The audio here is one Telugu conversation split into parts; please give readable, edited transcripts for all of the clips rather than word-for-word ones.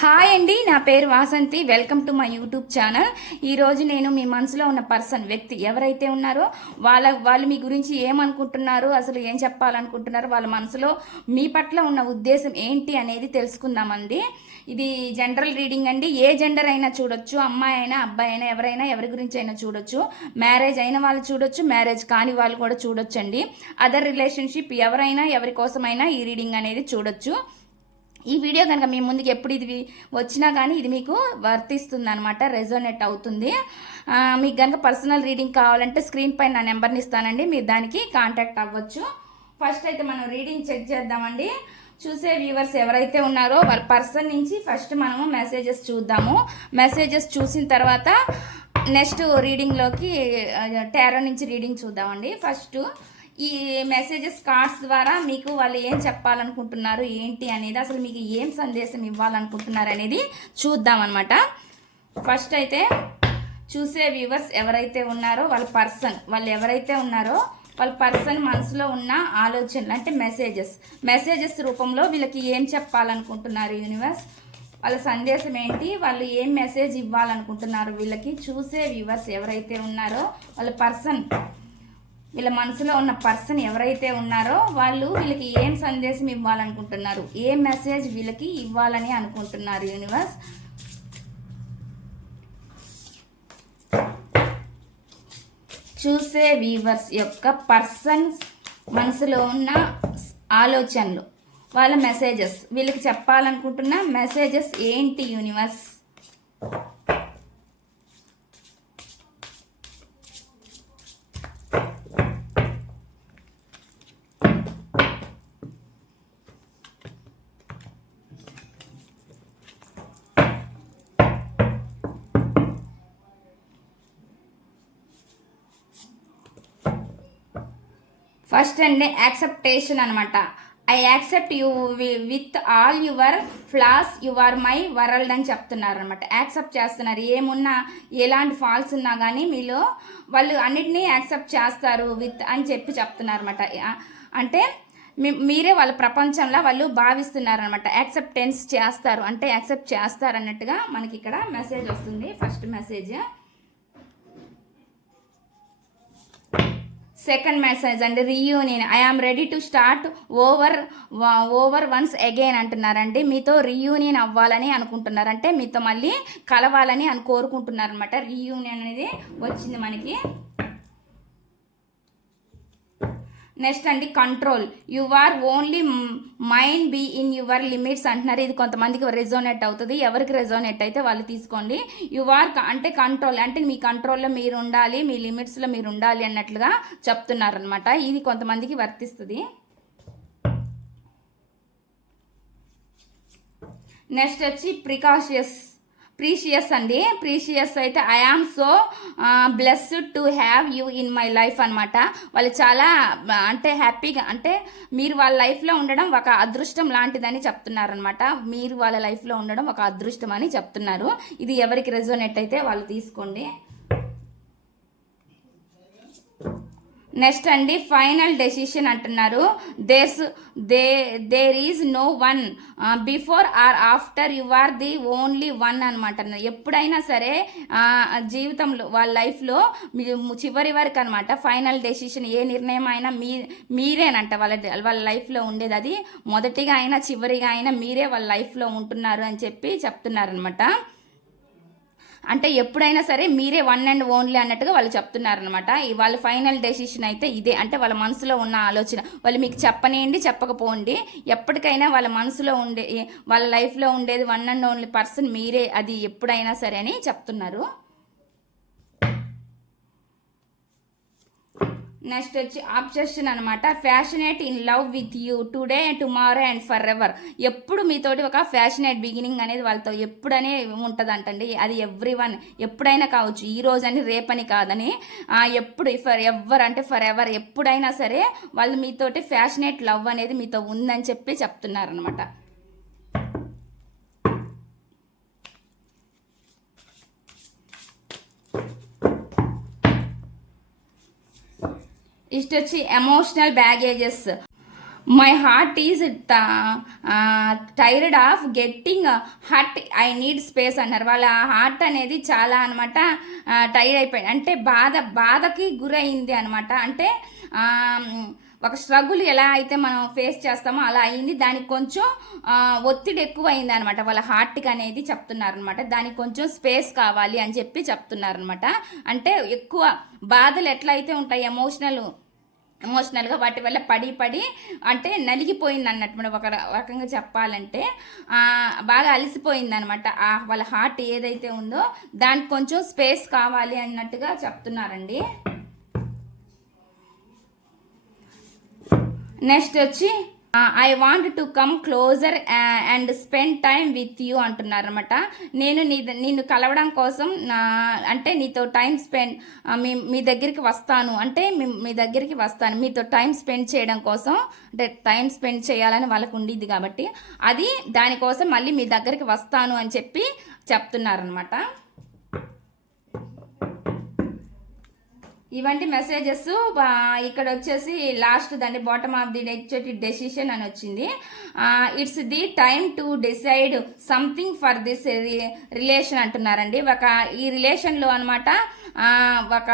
హాయ్ అండి, నా పేరు Vasanthi. Welcome to my YouTube channel. ఈరోజు నేను మీ మనసులో ఉన్న వ్యక్తి ఎవరైతే ఉన్నారో వాళ్ళు మీ గురించి ఏమనుకుంటున్నారు, అసలు ఏం చెప్పాలనుకుంటున్నారు, వాళ్ళ మనసులో మీ పట్ల ఉన్న ఉద్దేశం ఏంటి అనేది తెలుసుకుందామండి. ఇది జనరల్ రీడింగ్ అండి. ఏ జెండర్ అయినా చూడొచ్చు, అమ్మాయి అయినా అబ్బాయి అయినా ఎవరైనా ఎవరి గురించి అయినా చూడొచ్చు. మ్యారేజ్ అయిన వాళ్ళు చూడొచ్చు, మ్యారేజ్ కాని వాళ్ళు కూడా చూడొచ్చండి. అదర్ రిలేషన్షిప్ ఎవరైనా ఎవరి కోసమైనా ఈ రీడింగ్ అనేది చూడొచ్చు. ఈ వీడియో కనుక మీ ముందుకు ఎప్పుడు ఇది వచ్చినా కానీ ఇది మీకు వర్తిస్తుంది అనమాట, రెజోనేట్ అవుతుంది. మీకు కనుక పర్సనల్ రీడింగ్ కావాలంటే స్క్రీన్ పైన నా నెంబర్ని ఇస్తానండి, మీరు దానికి కాంటాక్ట్ అవ్వచ్చు. ఫస్ట్ అయితే మనం రీడింగ్ చెక్ చేద్దామండి. చూసే వ్యూవర్స్ ఎవరైతే ఉన్నారో వాళ్ళ పర్సన్ నుంచి ఫస్ట్ మనము మెసేజెస్ చూద్దాము. మెసేజెస్ చూసిన తర్వాత నెక్స్ట్ రీడింగ్లోకి టారో నుంచి రీడింగ్ చూద్దామండి. ఫస్ట్ ఈ మెసేజెస్ కార్డ్స్ ద్వారా మీకు వాళ్ళు ఏం చెప్పాలనుకుంటున్నారు ఏంటి అనేది, అసలు మీకు ఏం సందేశం ఇవ్వాలనుకుంటున్నారు అనేది చూద్దాం అనమాట. ఫస్ట్ అయితే చూసే వ్యూవర్స్ ఎవరైతే ఉన్నారో వాళ్ళు ఎవరైతే ఉన్నారో వాళ్ళ పర్సన్ మనసులో ఉన్న ఆలోచనలు అంటే మెసేజెస్ రూపంలో వీళ్ళకి ఏం చెప్పాలనుకుంటున్నారు యూనివర్స్, వాళ్ళ సందేశం ఏంటి, వాళ్ళు ఏం మెసేజ్ ఇవ్వాలనుకుంటున్నారు వీళ్ళకి. చూసే వ్యూవర్స్ ఎవరైతే ఉన్నారో వీళ్ళ మనసులో ఉన్న పర్సన్ ఎవరైతే ఉన్నారో వాళ్ళు వీళ్ళకి ఏం సందేశం ఇవ్వాలనుకుంటున్నారు, ఏ మెసేజ్ వీళ్ళకి ఇవ్వాలని అనుకుంటున్నారు యూనివర్స్. చూసే వీవర్స్ యొక్క పర్సన్ మనసులో ఉన్న ఆలోచనలు, వాళ్ళ మెసేజెస్, వీళ్ళకి చెప్పాలనుకుంటున్న మెసేజెస్ ఏంటి యూనివర్స్. ఫస్ట్ అండి యాక్సెప్టేషన్ అనమాట. I accept you with all your flaws, you are my world అని చెప్తున్నారు అనమాట. యాక్సెప్ట్ చేస్తున్నారు, ఏమున్నా ఎలాంటి ఫాల్స్ ఉన్నా కానీ మీలో వాళ్ళు అన్నిటినీ యాక్సెప్ట్ చేస్తారు విత్ అని చెప్తున్నారు అనమాట. అంటే మీరే వాళ్ళ ప్రపంచంలో వాళ్ళు భావిస్తున్నారు అనమాట. యాక్సెప్టెన్స్ చేస్తారు అంటే యాక్సెప్ట్ చేస్తారు అన్నట్టుగా మనకి ఇక్కడ మెసేజ్ వస్తుంది. First message. సెకండ్ మెసేజ్ అండి reunion. I am ready to start over once again అంటున్నారండి. మీతో రీయూనియన్ అవ్వాలని అనుకుంటున్నారు, అంటే మీతో మళ్ళీ కలవాలని కోరుకుంటున్నారు అనమాట. రీయూనియన్ అనేది వచ్చింది మనకి. నెక్స్ట్ అండి control. You are only mind be in your limits అంటున్నారు. ఇది కొంతమందికి రెజోనేట్ అవుతుంది, ఎవరికి రెజోనేట్ అయితే వాళ్ళు తీసుకోండి. యు ఆర్ అంటే కంట్రోల్ అంటే మీ కంట్రోల్లో మీరు ఉండాలి, మీ లిమిట్స్లో మీరు ఉండాలి అన్నట్లుగా చెప్తున్నారు అనమాట. ఇది కొంతమందికి వర్తిస్తుంది. నెక్స్ట్ వచ్చి ప్రీషియస్ అండి. ప్రీషియస్ అయితే I am so blessed to have you in my life అనమాట. వాళ్ళు చాలా అంటే హ్యాపీగా, అంటే మీరు వాళ్ళ లైఫ్లో ఉండడం ఒక అదృష్టం లాంటిదని చెప్తున్నారు అనమాట. మీరు వాళ్ళ లైఫ్లో ఉండడం ఒక అదృష్టం అని చెప్తున్నారు. ఇది ఎవరికి రెజోనేట్ అయితే వాళ్ళు తీసుకోండి. నెక్స్ట్ అండి ఫైనల్ డెసిషన్ అంటున్నారు. There is no one before or after, you are the only one అనమాట. ఎప్పుడైనా సరే జీవితంలో వాళ్ళ లైఫ్లో చివరి వరకు అనమాట ఫైనల్ డెసిషన్, ఏ నిర్ణయం అయినా మీరేనంట వాళ్ళ లైఫ్లో ఉండేది. అది మొదటిగా అయినా చివరిగా అయినా మీరే వాళ్ళ లైఫ్లో ఉంటున్నారు అని చెప్తున్నారు అనమాట. అంటే ఎప్పుడైనా సరే మీరే వన్ అండ్ ఓన్లీ అన్నట్టుగా వాళ్ళు చెప్తున్నారనమాట. వాళ్ళ ఫైనల్ డెసిషన్ అయితే ఇదే, అంటే వాళ్ళ మనసులో ఉన్న ఆలోచన. వాళ్ళు మీకు చెప్పనియండి చెప్పకపోండి, ఎప్పటికైనా వాళ్ళ మనసులో వాళ్ళ లైఫ్లో ఉండేది వన్ అండ్ ఓన్లీ పర్సన్ మీరే, అది ఎప్పుడైనా సరే అని చెప్తున్నారు. నెక్స్ట్ వచ్చి ఆబ్సెషన్ అనమాట. Passionate in love with you today tomorrow and for ever. ఎప్పుడు మీతోటి ఒక ఫ్యాషనేట్ బిగినింగ్ అనేది వాళ్ళతో ఎప్పుడనే ఉంటుంది అంటండి. అది ఎవ్రీవన్ ఎప్పుడైనా కావచ్చు, ఈ రోజు అని రేపని కాదని, ఎప్పుడు ఫర్ ఎవర్ అంటే ఫర్ ఎవర్ ఎప్పుడైనా సరే వాళ్ళు మీతోటి ఫ్యాషనేట్ లవ్ అనేది మీతో ఉందని చెప్తున్నారు అనమాట. ఇష్టొచ్చి emotional baggages. My heart is tired of getting hurt, I need space అన్నారు. వాళ్ళ హార్ట్ అనేది చాలా అనమాట టైర్డ్ అయిపోయింది, అంటే బాధకి గురైంది అనమాట. అంటే ఒక స్ట్రగుల్ ఎలా అయితే మనం ఫేస్ చేస్తామో అలా అయింది. దానికి కొంచెం ఒత్తిడి ఎక్కువ అయింది అనమాట వాళ్ళ హార్ట్కి అనేది చెప్తున్నారనమాట. దానికి కొంచెం స్పేస్ కావాలి అని చెప్పి చెప్తున్నారనమాట. అంటే ఎక్కువ బాధలు ఎట్లా అయితే ఉంటాయి ఎమోషనల్గా వాటి వల్ల పడి అంటే నలిగిపోయింది అన్నట్టు ఒక రకంగా చెప్పాలంటే బాగా అలసిపోయింది అనమాట. వాళ్ళ హార్ట్ ఏదైతే ఉందో దానికి కొంచెం స్పేస్ కావాలి అన్నట్టుగా చెప్తున్నారండి. నెక్స్ట్ వచ్చి I want to come closer and spend time with you అంటున్నారనమాట. నేను నిన్ను కలవడం కోసం అంటే నీతో టైం స్పెండ్ మీ దగ్గరికి వస్తాను, అంటే మీ దగ్గరికి వస్తాను మీతో టైం స్పెండ్ చేయడం కోసం, అంటే టైం స్పెండ్ చేయాలని వాళ్ళకు ఉండిద్ది కాబట్టి అది దానికోసం మళ్ళీ మీ దగ్గరికి వస్తాను అని చెప్పి చెప్తున్నారనమాట. ఇవంటి మెసేజెస్. ఇక్కడ వచ్చేసి లాస్ట్ దాన్ని బాటమ్ ఆఫ్ ది వచ్చేటి డెసిషన్ అని వచ్చింది. It's the time to decide something for this relation అంటున్నారండి. ఈ రిలేషన్లో అనమాట ఒక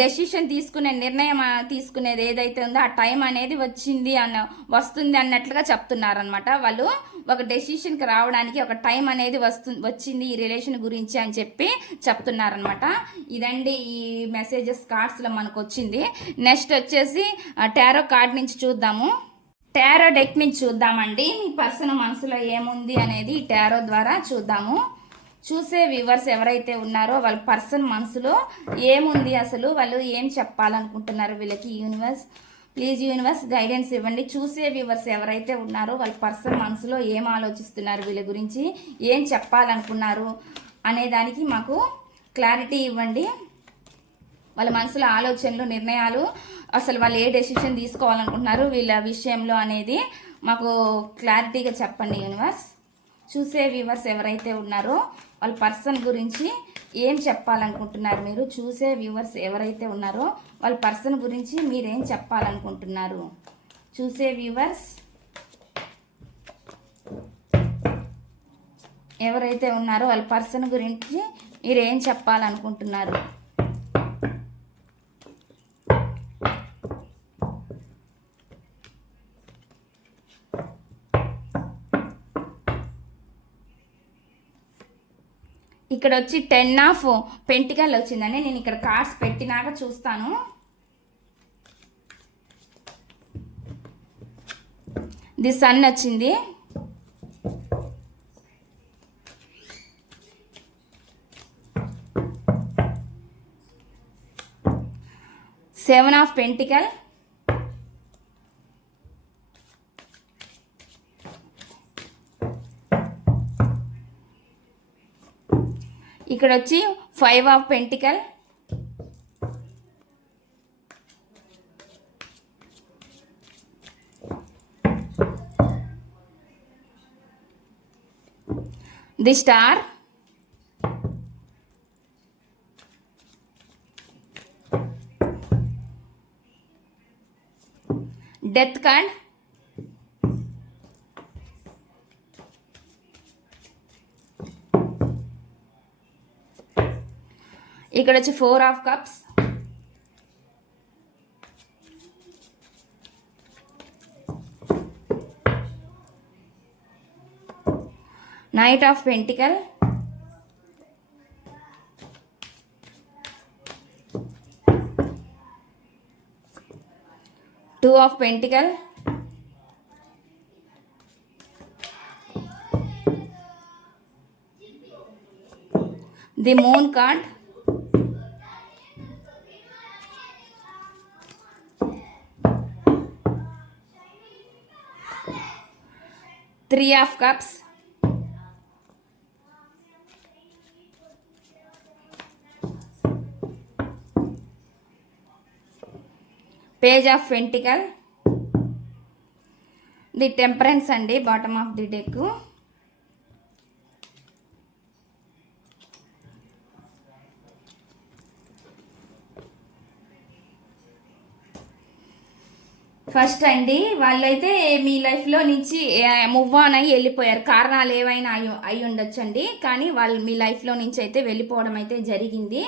డెసిషన్ నిర్ణయం తీసుకునేది ఏదైతే ఉందో ఆ టైం అనేది వస్తుంది అన్నట్లుగా చెప్తున్నారనమాట. వాళ్ళు ఒక డెసిషన్కి రావడానికి ఒక టైం అనేది వచ్చింది ఈ రిలేషన్ గురించి అని చెప్పి చెప్తున్నారనమాట. ఇదండి ఈ మెసేజెస్ కార్డ్స్లో మనకు వచ్చింది. నెక్స్ట్ వచ్చేసి టారో కార్డ్ నుంచి చూద్దాము. టారో డెక్ నుంచి చూద్దామండి. మీ పర్సన్ మనసులో ఏముంది అనేది ఈ టారో ద్వారా చూద్దాము. చూసే వ్యూవర్స్ ఎవరైతే ఉన్నారో వాళ్ళ పర్సన్ మనసులో ఏముంది, అసలు వాళ్ళు ఏం చెప్పాలనుకుంటున్నారు వీళ్ళకి. ప్లీజ్ యూనివర్స్ గైడెన్స్ ఇవ్వండి. చూసే వ్యూవర్స్ ఎవరైతే ఉన్నారో వాళ్ళ పర్సన్ మనసులో ఏం ఆలోచిస్తున్నారు, వీళ్ళ గురించి ఏం చెప్పాలనుకున్నారు అనే దానికి మాకు క్లారిటీ ఇవ్వండి. వాళ్ళ మనసులో ఆలోచనలు, నిర్ణయాలు, అసలు వాళ్ళు ఏ డెసిషన్ తీసుకోవాలనుకుంటున్నారు వీళ్ళ విషయంలో అనేది మాకు క్లారిటీగా చెప్పండి యూనివర్స్. చూసే వ్యూవర్స్ ఎవరైతే ఉన్నారో వాళ్ళ పర్సన్ గురించి ఏం చెప్పాలనుకుంటున్నారు మీరు. చూసే వ్యూవర్స్ ఎవరైతే ఉన్నారో వాళ్ళ పర్సన్ గురించి మీరేం చెప్పాలనుకుంటున్నారు. చూసే వ్యూవర్స్ ఎవరైతే ఉన్నారో వాళ్ళ పర్సన్ గురించి మీరేం చెప్పాలనుకుంటున్నారు. ఇక్కడ వచ్చి 10 ఆఫ్ పెంటికల్ వచ్చిందని నేను ఇక్కడ కార్డ్స్ పెట్టినాక చూస్తాను. ది సన్ వచ్చింది. సెవెన్ ఆఫ్ పెంటికల్, ఇక్కడ వచ్చి 5 of pentacle, the star, death card, ఇక్కడ వచ్చి 4 of cups, knight of pentacle, two of pentacle, the moon card, three of cups, page of pentacle, the temperance అండి bottom of the deck. First అండి వాళ్ళైతే మీ లైఫ్లో నుంచి మూవ్ ఆన్ అయ్యి వెళ్ళిపోయారు. కారణాలు ఏవైనా అయి ఉండొచ్చండి, కానీ వాళ్ళు మీ లైఫ్లో నుంచి అయితే వెళ్ళిపోవడం అయితే జరిగింది.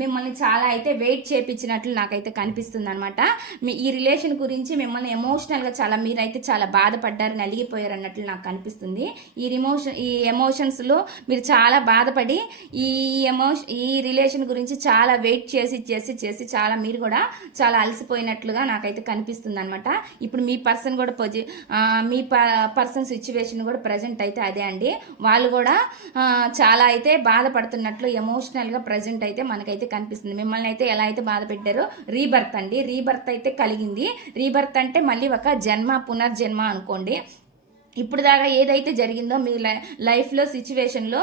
మిమ్మల్ని చాలా అయితే వెయిట్ చేపించినట్లు నాకైతే కనిపిస్తుంది అనమాట. మీ ఈ రిలేషన్ గురించి మిమ్మల్ని ఎమోషనల్గా మీరైతే చాలా బాధపడ్డారు, నలిగిపోయారు అన్నట్లు నాకు కనిపిస్తుంది. ఈ ఎమోషన్స్లో మీరు చాలా బాధపడి ఈ రిలేషన్ గురించి చాలా వెయిట్ చేసి చాలా మీరు కూడా చాలా అలసిపోయినట్లుగా నాకైతే కనిపిస్తుంది అనమాట. ఇప్పుడు మీ పర్సన్ కూడా మీ పర్సన్ సిచ్యువేషన్ కూడా ప్రజెంట్ అయితే అదే అండి. వాళ్ళు కూడా చాలా అయితే బాధపడుతున్నట్లు ఎమోషనల్గా ప్రజెంట్ అయితే మనకైతే కనిపిస్తుంది. మిమ్మల్ని అయితే ఎలా అయితే బాధ పెట్టారో రీబర్త్ అండి, రీబర్త్ అయితే కలిగింది. రీబర్త్ అంటే మళ్ళీ ఒక పునర్జన్మ అనుకోండి. ఇప్పుడు దాకా ఏదైతే జరిగిందో మీ లైఫ్లో సిచ్యువేషన్లో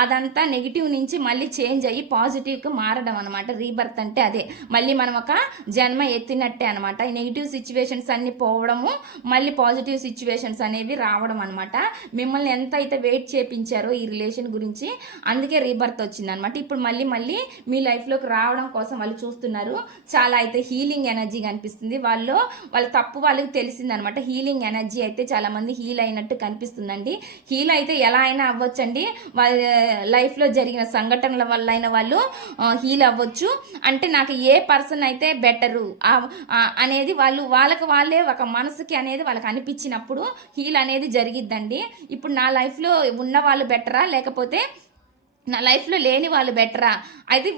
అదంతా నెగిటివ్ నుంచి మళ్ళీ చేంజ్ అయ్యి పాజిటివ్కి మారడం అనమాట. రీబర్త్ అంటే అదే, మళ్ళీ మనం ఒక జన్మ ఎత్తినట్టే అనమాట. ఈ నెగిటివ్ సిచ్యువేషన్స్ అన్నీ పోవడము, మళ్ళీ పాజిటివ్ సిచ్యువేషన్స్ అనేవి రావడం అనమాట. మిమ్మల్ని ఎంత అయితే వెయిట్ చేపించారో ఈ రిలేషన్ గురించి, అందుకే రీబర్త్ వచ్చింది అనమాట. ఇప్పుడు మళ్ళీ మీ లైఫ్లోకి రావడం కోసం వాళ్ళు చూస్తున్నారు. చాలా అయితే హీలింగ్ ఎనర్జీ కనిపిస్తుంది. వాళ్ళ తప్పు వాళ్ళకి తెలిసింది అనమాట. హీలింగ్ ఎనర్జీ అయితే చాలా మంది హీల్ అయినట్టు కనిపిస్తుందండి. హీల్ అయితే ఎలా అయినా అవ్వచ్చండి. వాళ్ళ లైఫ్లో జరిగిన సంఘటనల వల్ల అయిన వాళ్ళు హీల్ అవ్వచ్చు. అంటే నాకు ఏ పర్సన్ అయితే బెటరు అనేది వాళ్ళే ఒక మనసుకి అనేది వాళ్ళకి అనిపించినప్పుడు హీల్ అనేది జరిగిద్దండి. ఇప్పుడు నా లైఫ్లో ఉన్న వాళ్ళు బెటరా, లేకపోతే నా లైఫ్లో లేని వాళ్ళు బెటరా? అయితే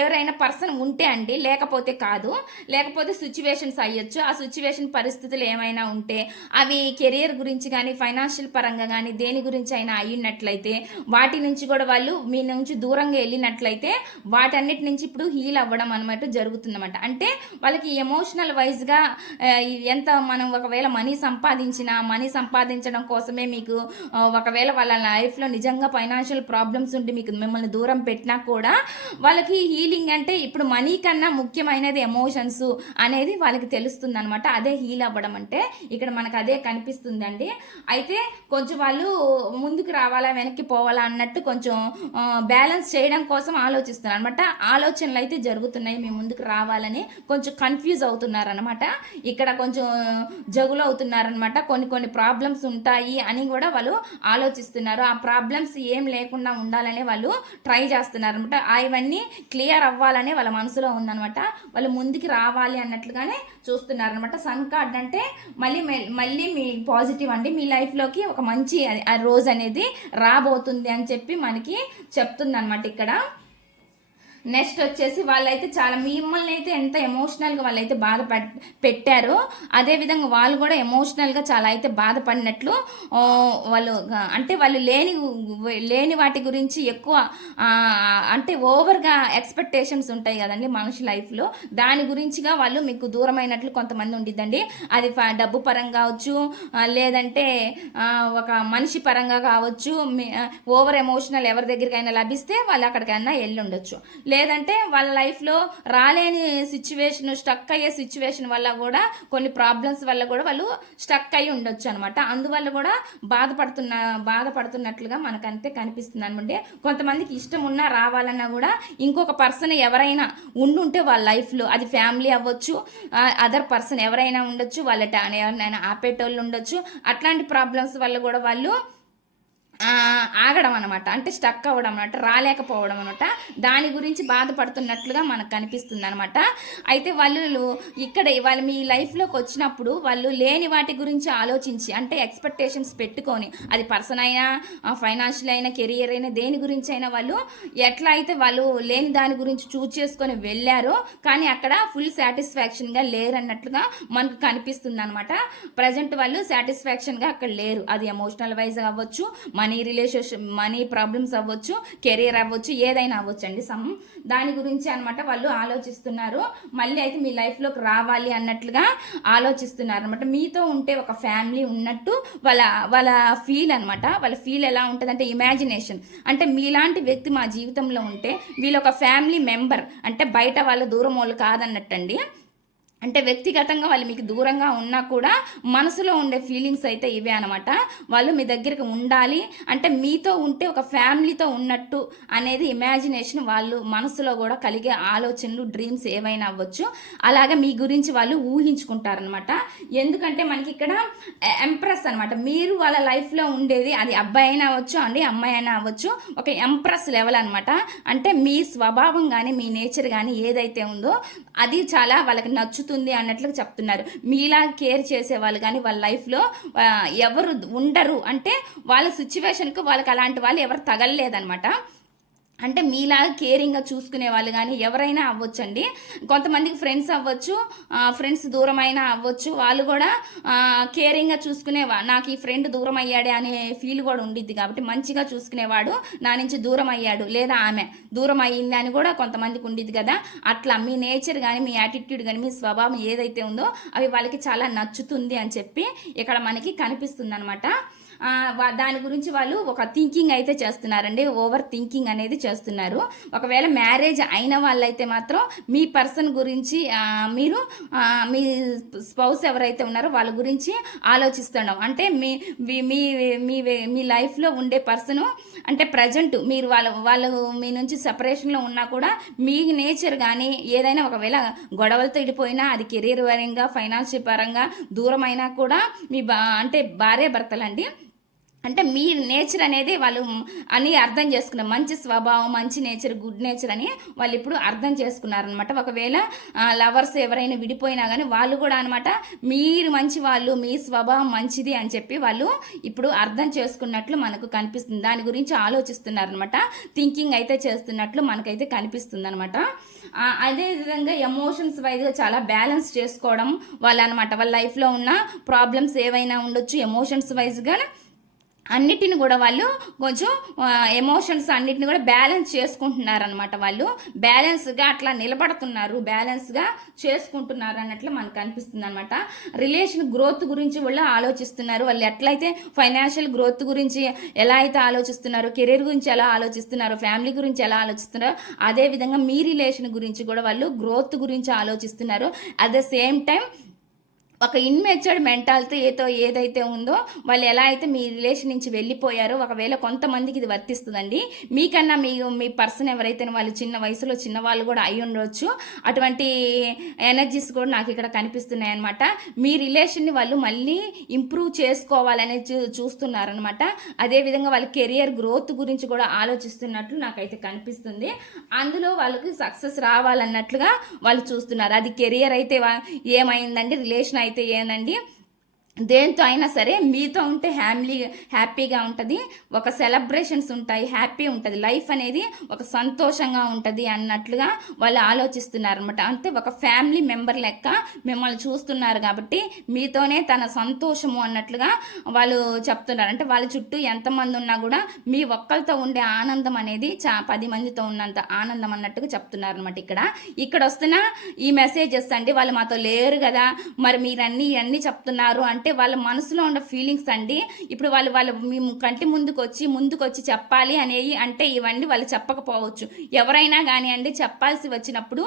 ఎవరైనా పర్సన్ ఉంటే అండి, లేకపోతే కాదు. లేకపోతే సిచ్యువేషన్స్ అయ్యొచ్చు. ఆ సిచ్యువేషన్ పరిస్థితులు ఏమైనా ఉంటే అవి కెరియర్ గురించి కానీ, ఫైనాన్షియల్ పరంగా కానీ, దేని గురించి అయినా అయ్యినట్లయితే, వాటి నుంచి కూడా వాళ్ళు మీ నుంచి దూరంగా వెళ్ళినట్లయితే వాటన్నిటి నుంచి ఇప్పుడు హీల్ అవ్వడం అనమాట జరుగుతుందన్నమాట. అంటే వాళ్ళకి ఎమోషనల్ వైజ్గా ఎంత మనం ఒకవేళ మనీ సంపాదించడం కోసమే మీకు ఒకవేళ వాళ్ళ లైఫ్లో నిజంగా ఫైనాన్షియల్ ప్రాబ్లమ్స్ ఉండి మిమ్మల్ని దూరం పెట్టినా కూడా వాళ్ళకి హీలింగ్ అంటే ఇప్పుడు మనీ కన్నా ముఖ్యమైనది ఎమోషన్స్ అనేది వాళ్ళకి తెలుస్తుంది అనమాట. అదే హీల్ అవ్వడం అంటే ఇక్కడ మనకు అదే కనిపిస్తుందండి. అయితే కొంచెం వాళ్ళు ముందుకు రావాలా వెనక్కి పోవాలా అన్నట్టు కొంచెం బ్యాలెన్స్ చేయడం కోసం ఆలోచిస్తున్నారు అనమాట. ఆలోచనలు అయితే జరుగుతున్నాయి, మీ ముందుకు రావాలని కొంచెం కన్ఫ్యూజ్ అవుతున్నారనమాట. ఇక్కడ కొంచెం జగులు అవుతున్నారనమాట. కొన్ని ప్రాబ్లమ్స్ ఉంటాయి అని కూడా వాళ్ళు ఆలోచిస్తున్నారు. ఆ ప్రాబ్లమ్స్ ఏం లేకుండా ఉండాలని వాళ్ళు ట్రై చేస్తున్నారు అనమాట. ఇవన్నీ క్లియర్ అవ్వాలనే వాళ్ళ మనసులో ఉందనమాట. వాళ్ళు ముందుకు రావాలి అన్నట్లుగానే చూస్తున్నారు అనమాట. సన్ కార్డ్ అంటే మళ్ళీ మీ పాజిటివ్ అండి, మీ లైఫ్లోకి ఒక మంచి రోజు అనేది రాబోతుంది అని చెప్పి మనకి చెప్తుంది అనమాట ఇక్కడ. నెక్స్ట్ వచ్చేసి వాళ్ళైతే చాలా మిమ్మల్ని అయితే ఎంత ఎమోషనల్గా వాళ్ళైతే పెట్టారో అదేవిధంగా వాళ్ళు కూడా ఎమోషనల్గా చాలా అయితే బాధపడినట్లు అంటే వాళ్ళు లేని వాటి గురించి ఎక్కువ అంటే ఓవర్గా ఎక్స్పెక్టేషన్స్ ఉంటాయి కదండి మనిషి లైఫ్లో, దాని గురించిగా వాళ్ళు మీకు దూరమైనట్లు కొంతమంది ఉండిద్దండి. అది డబ్బు పరంగా కావచ్చు, లేదంటే ఒక మనిషి పరంగా కావచ్చు. ఓవర్ ఎమోషనల్ ఎవరి దగ్గరికైనా లభిస్తే వాళ్ళు అక్కడికైనా వెళ్ళి ఉండొచ్చు. లేదంటే వాళ్ళ లైఫ్లో రాలేని సిచ్యువేషన్, స్టక్ అయ్యే సిచ్యువేషన్ వల్ల కూడా కొన్ని ప్రాబ్లమ్స్ వల్ల కూడా వాళ్ళు స్టక్ అయ్యి ఉండొచ్చు అనమాట. అందువల్ల కూడా బాధపడుతున్నట్లుగా మనకంతే కనిపిస్తుంది అనమాట. కొంతమందికి ఇష్టం ఉన్నా రావాలన్నా కూడా ఇంకొక పర్సన్ ఎవరైనా ఉండుంటే వాళ్ళ లైఫ్లో, అది ఫ్యామిలీ అవ్వచ్చు, అదర్ పర్సన్ ఎవరైనా ఉండొచ్చు, వాళ్ళ ఎవరినైనా ఆపేటోళ్ళు ఉండొచ్చు. అట్లాంటి ప్రాబ్లమ్స్ వల్ల కూడా వాళ్ళు ఆగడం అనమాట. అంటే స్టక్ అవ్వడం అనమాట, రాలేకపోవడం అనమాట. దాని గురించి బాధపడుతున్నట్లుగా మనకు కనిపిస్తుంది అనమాట. అయితే వాళ్ళు మీ లైఫ్లోకి వచ్చినప్పుడు వాళ్ళు లేని వాటి గురించి ఆలోచించి, అంటే ఎక్స్పెక్టేషన్స్ పెట్టుకొని, అది పర్సన్ అయినా, ఫైనాన్షియల్ అయినా, కెరియర్ అయినా, దేని గురించి అయినా వాళ్ళు ఎట్లా అయితే వాళ్ళు లేని దాని గురించి చూజ్ చేసుకొని వెళ్ళారో కానీ అక్కడ ఫుల్ సాటిస్ఫాక్షన్గా లేరన్నట్లుగా మనకు కనిపిస్తుంది అనమాట. ప్రజెంట్ వాళ్ళు సాటిస్ఫాక్షన్గా అక్కడ లేరు. అది ఎమోషనల్ వైజ్ అవ్వచ్చు, మనీ ప్రాబ్లమ్స్ అవ్వచ్చు, కెరీర్ అవ్వచ్చు, ఏదైనా అవ్వచ్చు అండి. దాని గురించి అనమాట వాళ్ళు ఆలోచిస్తున్నారు. మళ్ళీ అయితే మీ లైఫ్లోకి రావాలి అన్నట్లుగా ఆలోచిస్తున్నారు అనమాట. మీతో ఉంటే ఒక ఫ్యామిలీ ఉన్నట్టు వాళ్ళ ఫీల్ అనమాట. వాళ్ళ ఫీల్ ఎలా ఉంటుంది అంటే ఇమాజినేషన్. అంటే మీలాంటి వ్యక్తి మా జీవితంలో ఉంటే వీళ్ళొక ఫ్యామిలీ మెంబర్, అంటే బయట వాళ్ళ దూరం వాళ్ళు కాదన్నట్టండి. అంటే వ్యక్తిగతంగా వాళ్ళు మీకు దూరంగా ఉన్నా కూడా మనసులో ఉండే ఫీలింగ్స్ అయితే ఇవే అనమాట. వాళ్ళు మీ దగ్గరికి ఉండాలి అంటే మీతో ఉంటే ఒక ఫ్యామిలీతో ఉన్నట్టు అనేది ఇమాజినేషన్ వాళ్ళు మనసులో కూడా కలిగే ఆలోచనలు, డ్రీమ్స్ ఏవైనా అవ్వచ్చు. అలాగే మీ గురించి వాళ్ళు ఊహించుకుంటారనమాట. ఎందుకంటే మనకి ఇక్కడ ఎంప్రెస్ అనమాట. మీరు వాళ్ళ లైఫ్లో ఉండేది అది అబ్బాయి అయినా అవ్వచ్చు అండి, అమ్మాయి అయినా అవ్వచ్చు, ఒక ఎంప్రెస్ లెవెల్ అనమాట. అంటే మీ స్వభావం కానీ మీ నేచర్ కానీ ఏదైతే ఉందో అది చాలా వాళ్ళకి నచ్చుతుంది అన్నట్లుగా చెప్తున్నారు. మీలా కేర్ చేసే వాళ్ళు కానీ వాళ్ళ లైఫ్లో ఎవరు ఉండరు. అంటే వాళ్ళ సిచ్యువేషన్కు వాళ్ళకి అలాంటి వాళ్ళు ఎవరు తగలలేదనమాట. అంటే మీలాగా కేరింగ్గా చూసుకునే వాళ్ళు కానీ ఎవరైనా అవ్వచ్చండి. కొంతమందికి ఫ్రెండ్స్ అవ్వచ్చు, ఫ్రెండ్స్ దూరం అయినా అవ్వచ్చు. వాళ్ళు కూడా కేరింగ్గా నాకు ఈ ఫ్రెండ్ దూరం అయ్యాడే అనే ఫీల్ కూడా ఉండిద్ది. కాబట్టి మంచిగా చూసుకునేవాడు నా నుంచి దూరం అయ్యాడు, లేదా ఆమె దూరం అయ్యింది అని కూడా కొంతమందికి ఉండిద్ది కదా. అట్లా మీ నేచర్ కానీ మీ యాటిట్యూడ్ కానీ మీ స్వభావం ఏదైతే ఉందో అవి వాళ్ళకి చాలా నచ్చుతుంది అని చెప్పి ఇక్కడ మనకి కనిపిస్తుంది అనమాట. దాని గురించి వాళ్ళు ఒక థింకింగ్ అయితే చేస్తున్నారండి. ఓవర్ థింకింగ్ అనేది చేస్తున్నారు. ఒకవేళ మ్యారేజ్ అయిన వాళ్ళైతే మాత్రం మీ పర్సన్ గురించి మీరు మీ స్పౌస్ ఎవరైతే ఉన్నారో వాళ్ళ గురించి ఆలోచిస్తున్నాం. అంటే మీ లైఫ్లో ఉండే పర్సను అంటే ప్రజెంట్ మీరు వాళ్ళు మీ నుంచి సెపరేషన్లో ఉన్నా కూడా మీ నేచర్ కానీ ఏదైనా ఒకవేళ గొడవలతో ఇడిపోయినా అది కెరీర్ పరంగా ఫైనాన్షియల్ పరంగా దూరం అయినా కూడా మీ అంటే భార్య భర్తలండి. అంటే మీ నేచర్ అనేది వాళ్ళు అని అర్థం చేసుకున్నారు. మంచి స్వభావం, మంచి నేచర్, గుడ్ నేచర్ అని వాళ్ళు ఇప్పుడు అర్థం చేసుకున్నారనమాట. ఒకవేళ లవర్స్ ఎవరైనా విడిపోయినా కానీ వాళ్ళు కూడా అనమాట మీరు మంచి వాళ్ళు, మీ స్వభావం మంచిది అని చెప్పి వాళ్ళు ఇప్పుడు అర్థం చేసుకున్నట్లు మనకు కనిపిస్తుంది. దాని గురించి ఆలోచిస్తున్నారనమాట. థింకింగ్ అయితే చేస్తున్నట్లు మనకైతే కనిపిస్తుంది అనమాట. అదేవిధంగా ఎమోషన్స్ వైజ్గా చాలా బ్యాలెన్స్ చేసుకోవడం వాళ్ళు అనమాట. వాళ్ళ లైఫ్లో ఉన్న ప్రాబ్లమ్స్ ఏవైనా ఉండొచ్చు, ఎమోషన్స్ వైజ్గా అన్నిటిని కూడా వాళ్ళు కొంచెం ఎమోషన్స్ అన్నిటిని కూడా బ్యాలెన్స్ చేసుకుంటున్నారనమాట. వాళ్ళు బ్యాలెన్స్గా అట్లా నిలబడుతున్నారు, బ్యాలెన్స్గా చేసుకుంటున్నారు అన్నట్లు మనకు అనిపిస్తుంది అనమాట. రిలేషన్ గ్రోత్ గురించి వాళ్ళు ఆలోచిస్తున్నారు. వాళ్ళు ఎట్లయితే ఫైనాన్షియల్ గ్రోత్ గురించి ఎలా అయితే ఆలోచిస్తున్నారో, కెరీర్ గురించి ఎలా ఆలోచిస్తున్నారో, ఫ్యామిలీ గురించి ఎలా ఆలోచిస్తున్నారో అదేవిధంగా మీ రిలేషన్ గురించి కూడా వాళ్ళు గ్రోత్ గురించి ఆలోచిస్తున్నారు. అట్ ద సేమ్ టైం ఒక ఇన్మెచ్యూర్డ్ మెంటాలిటీతో ఏదైతే ఉందో వాళ్ళు ఎలా అయితే మీ రిలేషన్ నుంచి వెళ్ళిపోయారో ఒకవేళ కొంతమందికి ఇది వర్తిస్తుందండి. మీకన్నా మీ పర్సన్ ఎవరైతే వాళ్ళు చిన్న వయసులో చిన్నవాళ్ళు కూడా అయి ఉండవచ్చు. అటువంటి ఎనర్జీస్ కూడా నాకు ఇక్కడ కనిపిస్తున్నాయి అనమాట. మీ రిలేషన్ని వాళ్ళు మళ్ళీ ఇంప్రూవ్ చేసుకోవాలని చూస్తున్నారనమాట. అదేవిధంగా వాళ్ళ కెరియర్ గ్రోత్ గురించి కూడా ఆలోచిస్తున్నట్లు నాకైతే కనిపిస్తుంది. అందులో వాళ్ళకి సక్సెస్ రావాలన్నట్లుగా వాళ్ళు చూస్తున్నారు. అది కెరియర్ అయితే ఏమైందండి, రిలేషన్ అయితే ఏందండి, దేంతో అయినా సరే మీతో ఉంటే హ్యాపీగా ఉంటుంది, ఒక సెలబ్రేషన్స్ ఉంటాయి, హ్యాపీ ఉంటుంది, లైఫ్ అనేది ఒక సంతోషంగా ఉంటుంది అన్నట్లుగా వాళ్ళు ఆలోచిస్తున్నారు అనమాట. అంటే ఒక ఫ్యామిలీ మెంబర్ లెక్క మిమ్మల్ని చూస్తున్నారు కాబట్టి మీతోనే తన సంతోషము అన్నట్లుగా వాళ్ళు చెప్తున్నారు. అంటే వాళ్ళ చుట్టూ ఎంతమంది ఉన్నా కూడా మీ ఒక్కరితో ఉండే ఆనందం అనేది 10 మందితో ఉన్నంత ఆనందం అన్నట్టుగా చెప్తున్నారు అనమాట. ఇక్కడ వస్తున్న ఈ మెసేజెస్ అండి, వాళ్ళు మాతో లేరు కదా మరి మీరు ఇవన్నీ చెప్తున్నారు అంటే వాళ్ళ మనసులో ఉన్న ఫీలింగ్స్ అండి. ఇప్పుడు వాళ్ళు మేము కంటి ముందుకు వచ్చి చెప్పాలి అనేవి అంటే ఇవన్నీ వాళ్ళు చెప్పకపోవచ్చు. ఎవరైనా కానీ అండి చెప్పాల్సి వచ్చినప్పుడు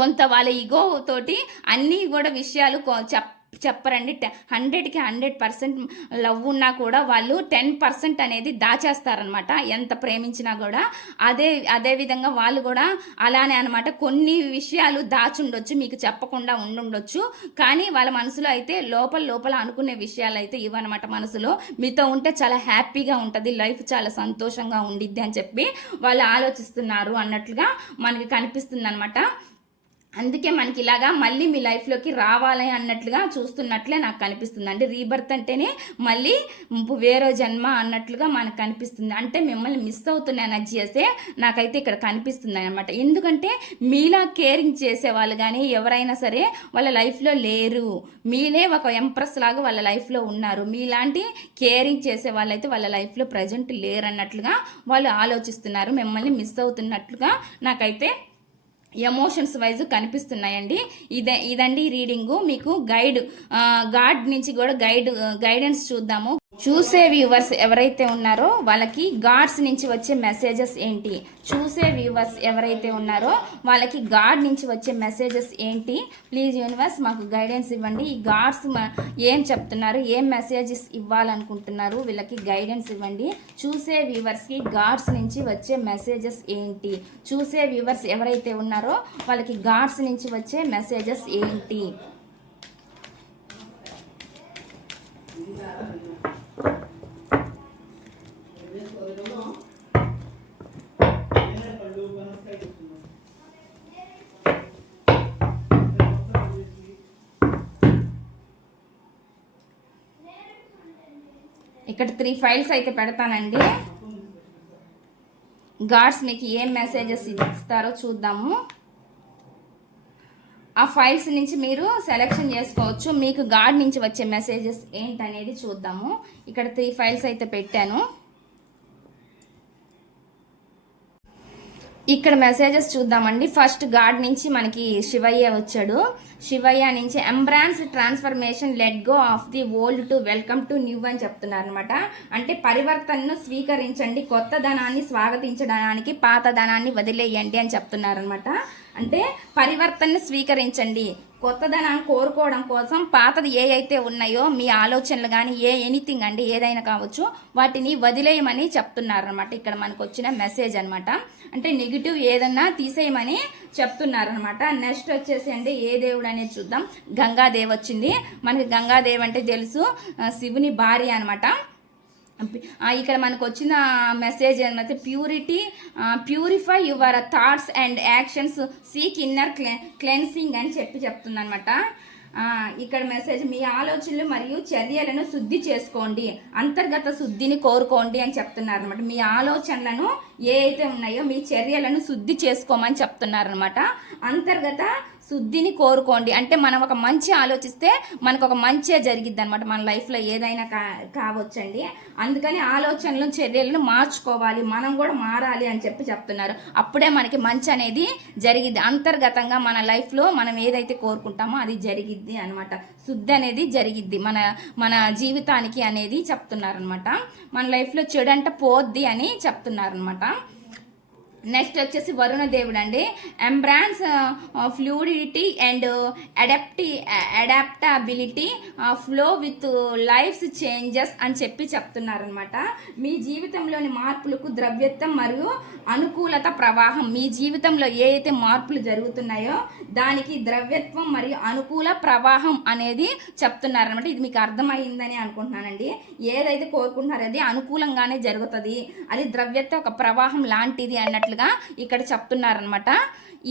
కొంత వాళ్ళ ఈగో తోటి అన్నీ కూడా విషయాలు చెప్పరండి. 100కి 100% లవ్ ఉన్నా కూడా వాళ్ళు 10% అనేది దాచేస్తారనమాట. ఎంత ప్రేమించినా కూడా అదే విధంగా వాళ్ళు కూడా అలానే అనమాట. కొన్ని విషయాలు దాచుండొచ్చు, మీకు చెప్పకుండా ఉండుండొచ్చు, కానీ వాళ్ళ మనసులో అయితే లోపల అనుకునే విషయాలు అయితే ఇవన్నమాట. మనసులో మీతో ఉంటే చాలా హ్యాపీగా ఉంటుంది, లైఫ్ చాలా సంతోషంగా ఉండిద్ది అని చెప్పి వాళ్ళు ఆలోచిస్తున్నారు అన్నట్లుగా మనకి కనిపిస్తుంది అనమాట. అందుకే మనకి ఇలాగా మళ్ళీ మీ లైఫ్లోకి రావాలి అన్నట్లుగా చూస్తున్నట్లే నాకు కనిపిస్తుంది అండి. రీబర్త్ అంటేనే మళ్ళీ వేరే జన్మ అన్నట్లుగా మనకు కనిపిస్తుంది. అంటే మిమ్మల్ని మిస్ అవుతున్న ఎనర్జీ అయితే నాకైతే ఇక్కడ కనిపిస్తుంది అనమాట. ఎందుకంటే మీలా కేరింగ్ చేసే వాళ్ళు కానీ ఎవరైనా సరే వాళ్ళ లైఫ్లో లేరు. మీరే ఒక ఎంప్రెస్ లాగా వాళ్ళ లైఫ్లో ఉన్నారు. మీలాంటి కేరింగ్ చేసే వాళ్ళైతే వాళ్ళ లైఫ్లో ప్రజెంట్ లేరు అన్నట్లుగా వాళ్ళు ఆలోచిస్తున్నారు. మిమ్మల్ని మిస్ అవుతున్నట్లుగా నాకైతే ఎమోషన్స్ వైజ్ కనిపిస్తున్నాయండి. ఇదండి రీడింగు. మీకు గాడ్ నుంచి కూడా గైడెన్స్ చూద్దాము. చూసే వ్యూవర్స్ ఎవరైతే ఉన్నారో వాళ్ళకి గాడ్స్ నుంచి వచ్చే మెసేజెస్ ఏంటి? చూసే వ్యూవర్స్ ఎవరైతే ఉన్నారో వాళ్ళకి గాడ్ నుంచి వచ్చే మెసేజెస్ ఏంటి? ప్లీజ్ యూనివర్స్ మాకు గైడెన్స్ ఇవ్వండి. ఈ గాడ్స్ ఏం చెప్తున్నారు, ఏం మెసేజెస్ ఇవ్వాలనుకుంటున్నారు, వీళ్ళకి గైడెన్స్ ఇవ్వండి. చూసే వ్యూవర్స్కి గాడ్స్ నుంచి వచ్చే మెసేజెస్ ఏంటి? చూసే వ్యూవర్స్ ఎవరైతే ఉన్నారో వాళ్ళకి గాడ్స్ నుంచి వచ్చే మెసేజెస్ ఏంటి? ఇక్కడ 3 ఫైల్స్ అయితే పెడతానండి. గాడ్స్ మీకు ఏం మెసేజెస్ ఇస్తారో చూద్దాము. ఆ ఫైల్స్ నుంచి మీరు సెలెక్షన్ చేసుకోవచ్చు. మీకు గాడ్ నుంచి వచ్చే మెసేజెస్ ఏంటనేది చూద్దాము. ఇక్కడ 3 ఫైల్స్ అయితే పెట్టాను. ఇక్కడ మెసేజెస్ చూద్దామండి. ఫస్ట్ గాడ్ నుంచి మనకి శివయ్య వచ్చాడు. శివయ్య నుంచి embrace transformation, let go of the old to welcome to new అని చెప్తున్నారు అనమాట. అంటే పరివర్తనను స్వీకరించండి, కొత్త ధనాన్ని స్వాగతించడానికి పాత ధనాన్ని వదిలేయండి అని చెప్తున్నారు అనమాట. అంటే పరివర్తనను స్వీకరించండి, కొత్తదనాన్ని కోరుకోవడం కోసం పాతది ఏ అయితే ఉన్నాయో మీ ఆలోచనలు కానీ ఎనీథింగ్ అండి ఏదైనా కావచ్చు వాటిని వదిలేయమని చెప్తున్నారు అనమాట. ఇక్కడ మనకు వచ్చిన మెసేజ్ అనమాట. అంటే నెగిటివ్ ఏదన్నా తీసేయమని చెప్తున్నారు అనమాట. నెక్స్ట్ వచ్చేసి అండి ఏ దేవుడు అనేది చూద్దాం. గంగాదేవి వచ్చింది మనకి. గంగాదేవి అంటే తెలుసు, శివుని భార్య అనమాట. ఇక్కడ మనకు వచ్చిన మెసేజ్ ఏంటంటే purify your thoughts and actions, seek inner cleansing అని చెప్తుంది అనమాట. ఇక్కడ మెసేజ్ మీ ఆలోచనలు మరియు చర్యలను శుద్ధి చేసుకోండి, అంతర్గత శుద్ధిని కోరుకోండి అని చెప్తున్నారు అనమాట. మీ ఆలోచనలను ఏ అయితే ఉన్నాయో మీ చర్యలను శుద్ధి చేసుకోమని చెప్తున్నారు అనమాట. అంతర్గత శుద్ధిని కోరుకోండి అంటే మనం ఒక మంచి ఆలోచిస్తే మనకు ఒక మంచి జరిగిద్ది అనమాట. మన లైఫ్లో ఏదైనా కావచ్చండి. అందుకని ఆలోచనలు చర్యలను మార్చుకోవాలి, మనం కూడా మారాలి అని చెప్తున్నారు. అప్పుడే మనకి మంచి అనేది జరిగిద్ది. అంతర్గతంగా మన లైఫ్లో మనం ఏదైతే కోరుకుంటామో అది జరిగిద్ది అనమాట. శుద్ధి అనేది జరిగిద్ది మన జీవితానికి అనేది చెప్తున్నారు అనమాట. మన లైఫ్లో చెడంట పోద్ది అని చెప్తున్నారు అనమాట. నెక్స్ట్ వచ్చేసి వరుణ దేవుడు అండి. Embrace fluidity and adaptability, flow with life's changes అని చెప్తున్నారు అనమాట. మీ జీవితంలోని మార్పులకు ద్రవ్యత్వం మరియు అనుకూలత ప్రవాహం. మీ జీవితంలో ఏ అయితే మార్పులు జరుగుతున్నాయో దానికి ద్రవ్యత్వం మరియు అనుకూల ప్రవాహం అనేది చెప్తున్నారు అనమాట. ఇది మీకు అర్థమైందని అనుకుంటున్నానండి. ఏదైతే కోరుకుంటున్నారో అది అనుకూలంగానే జరుగుతుంది, అది ద్రవ్యత్వ ఒక ప్రవాహం లాంటిది అన్నట్లుగా ఇక్కడ చెప్తున్నారనమాట.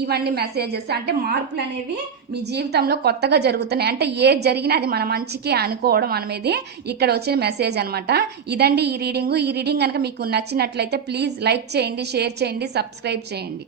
ఇవన్నీ మెసేజెస్ అంటే మార్పులు అనేవి మీ జీవితంలో కొత్తగా జరుగుతున్నాయి. అంటే ఏది జరిగినా అది మన మంచికే అనుకోవడం అనేది ఇక్కడ వచ్చిన మెసేజ్ అనమాట. ఇదండి ఈ రీడింగ్ కనుక మీకు నచ్చినట్లయితే ప్లీజ్ లైక్ చేయండి, షేర్ చేయండి, సబ్స్క్రైబ్ చేయండి.